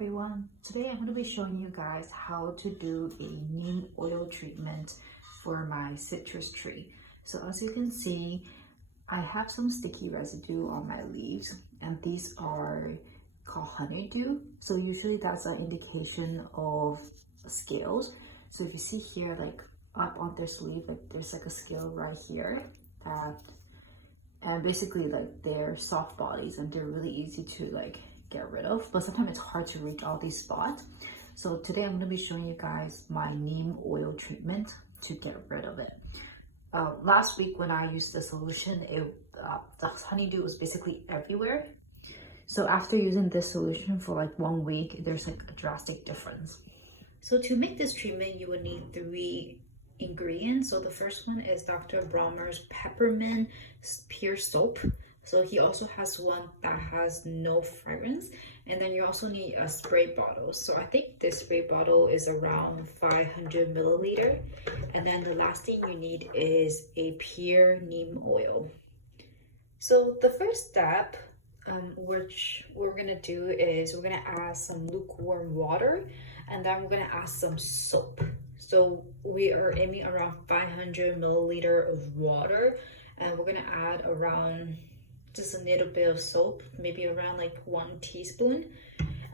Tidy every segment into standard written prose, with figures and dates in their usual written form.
everyone, today I'm going to be showing you guys how to do a neem oil treatment for my citrus tree. So as you can see, I have some sticky residue on my leaves, and these are called honeydew. So usually that's an indication of scales. So if you see here, like up on this leaf, like there's like a scale right here and basically like they're soft bodies and they're really easy to like get rid of, but sometimes it's hard to reach all these spots. So today I'm going to be showing you guys my neem oil treatment to get rid of it. Last week when I used the solution, the honeydew was basically everywhere. So after using this solution for like 1 week, there's like a drastic difference. So to make this treatment, you would need 3 ingredients. So the first one is Dr. Brommer's peppermint pure soap. So he also has one that has no fragrance, and then you also need a spray bottle. So I think this spray bottle is around 500 milliliter. And then the last thing you need is a pure neem oil. So the first step, which we're gonna do is we're gonna add some lukewarm water, and then we're gonna add some soap. So we are aiming around 500 milliliter of water, and we're gonna add around just a little bit of soap, maybe around like 1 teaspoon.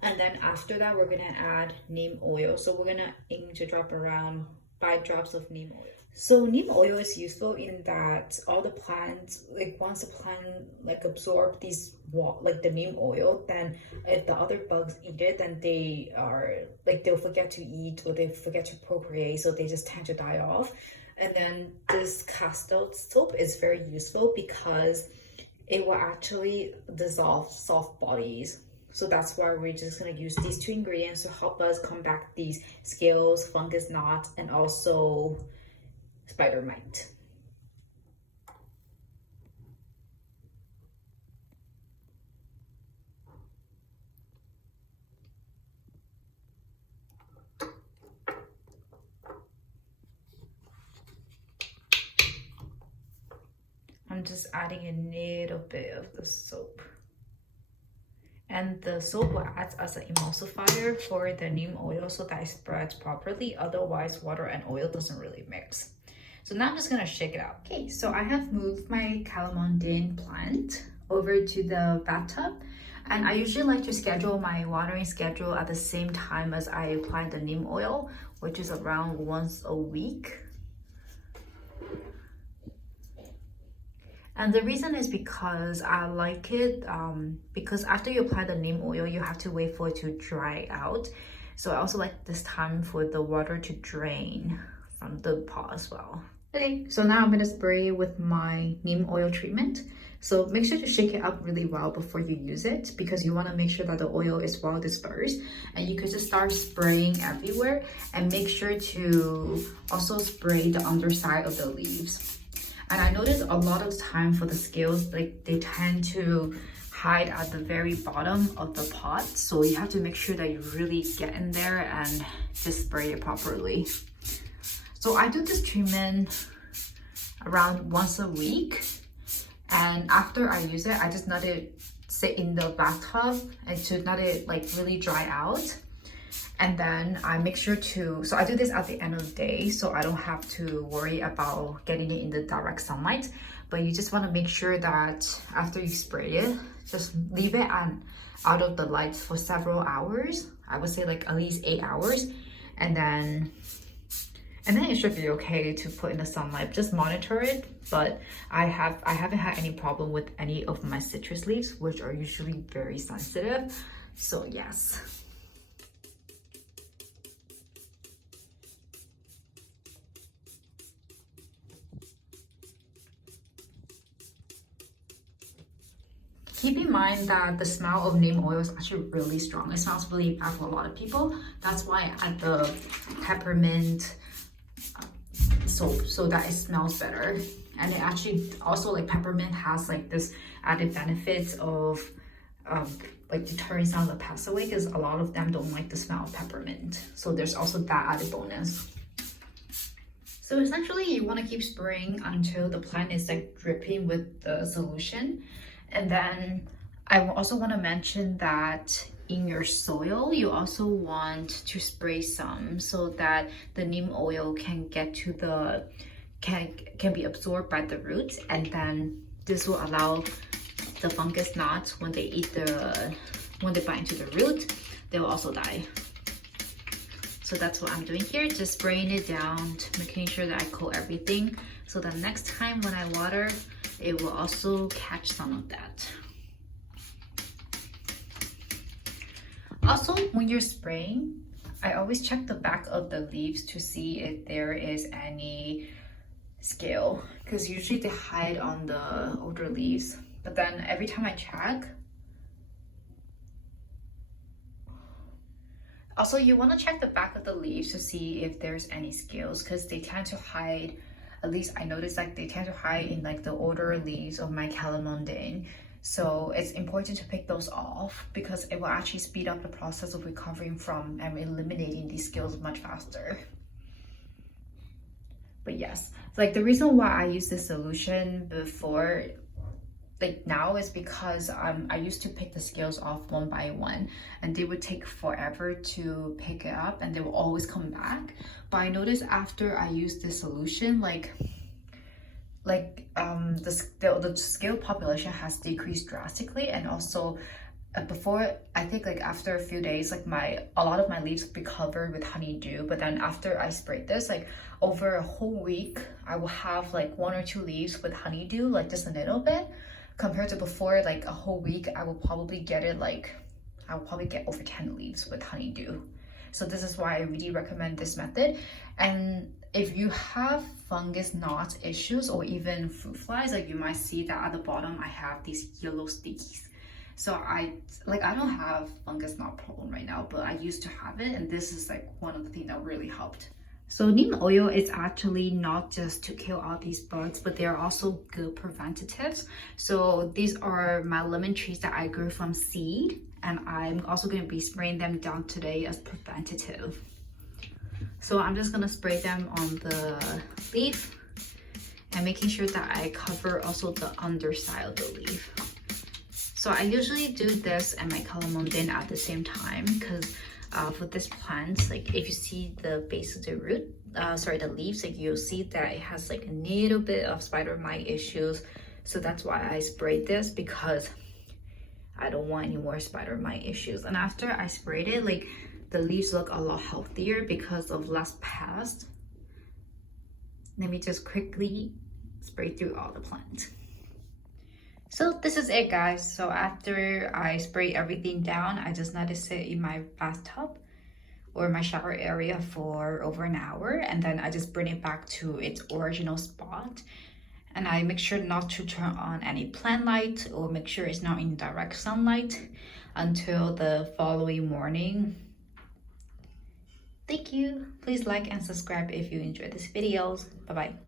And then after that, we're gonna add neem oil. So we're gonna aim to drop around 5 drops of neem oil. So neem oil is useful in that all the plants, like once the plant like absorb these like the neem oil, then if the other bugs eat it, then they are like they'll forget to eat or they forget to procreate, so they just tend to die off. And then this castile soap is very useful because it will actually dissolve soft bodies. So that's why we're just gonna use these 2 ingredients to help us combat these scales, fungus, gnats, and also spider mite. I'm just adding a little bit of the soap. And the soap will act as an emulsifier for the neem oil so that it spreads properly. Otherwise, water and oil doesn't really mix. So now I'm just gonna shake it out. Okay, so I have moved my calamondine plant over to the bathtub. And I usually like to schedule my watering schedule at the same time as I apply the neem oil, which is around once a week. And the reason is because I like it, because after you apply the neem oil, you have to wait for it to dry out. So I also like this time for the water to drain from the pot as well. Okay, so now I'm gonna spray with my neem oil treatment. So make sure to shake it up really well before you use it, because you wanna make sure that the oil is well dispersed. And you could just start spraying everywhere, and make sure to also spray the underside of the leaves. And I noticed a lot of time for the scales, like they tend to hide at the very bottom of the pot. So you have to make sure that you really get in there and just spray it properly. So I do this treatment around once a week. And after I use it, I just let it sit in the bathtub and to let it like really dry out. And then I make sure to, so I do this at the end of the day, so I don't have to worry about getting it in the direct sunlight. But you just want to make sure that after you spray it, just leave it out of the light for several hours. I would say like at least 8 hours. And then it should be okay to put in the sunlight. Just monitor it. But I haven't had any problem with any of my citrus leaves, which are usually very sensitive. So yes. Keep in mind that the smell of neem oil is actually really strong. It smells really bad for a lot of people. That's why I add the peppermint soap so that it smells better. And it actually also, like, peppermint has like this added benefits of like deterring some of the pests away, because a lot of them don't like the smell of peppermint. So there's also that added bonus. So essentially you want to keep spraying until the plant is like dripping with the solution. And then I also want to mention that in your soil, you also want to spray some so that the neem oil can get to the can be absorbed by the roots, and then this will allow the fungus gnats, when they bite into the root, they will also die. So that's what I'm doing here, just spraying it down, making sure that I coat everything so that next time when I water, it will also catch some of that. Also, when you're spraying, I always check the back of the leaves to see if there is any scale, because usually they hide on the older leaves. But then every time I check, also you want to check the back of the leaves to see if there's any scales, because they tend to hide, at least I noticed, like they tend to hide in like the older leaves of my calamondane. So it's important to pick those off because it will actually speed up the process of recovering from and eliminating these scales much faster. But yes, like the reason why I use this solution before, like now, is because I used to pick the scales off one by one and they would take forever to pick it up and they will always come back. But I noticed after I used this solution, the scale population has decreased drastically, and also before, I think like after a few days, like a lot of my leaves would be covered with honeydew, but then after I sprayed this, like over a whole week, I will have like 1 or 2 leaves with honeydew, like just a little bit, compared to before, like a whole week, I will probably get over 10 leaves with honeydew. So this is why I really recommend this method. And if you have fungus gnat issues or even fruit flies, like you might see that at the bottom I have these yellow stickies. So I don't have fungus gnat problem right now, but I used to have it, and this is like one of the things that really helped. So neem oil is actually not just to kill all these bugs, but they are also good preventatives. So these are my lemon trees that I grew from seed, and I'm also going to be spraying them down today as preventative. So I'm just going to spray them on the leaf and making sure that I cover also the underside of the leaf. So I usually do this and my calamondane at the same time, because for this plant, like if you see the base of the root, the leaves, like you'll see that it has like a little bit of spider mite issues. So that's why I sprayed this, because I don't want any more spider mite issues. And after I sprayed it, like the leaves look a lot healthier because of less pests. Let me just quickly spray through all the plants. So this is it, guys. So after I spray everything down, I just let it sit in my bathtub or my shower area for over an hour, and then I just bring it back to its original spot. And I make sure not to turn on any plant light, or make sure it's not in direct sunlight until the following morning. Thank you. Please like and subscribe if you enjoyed this video. Bye bye.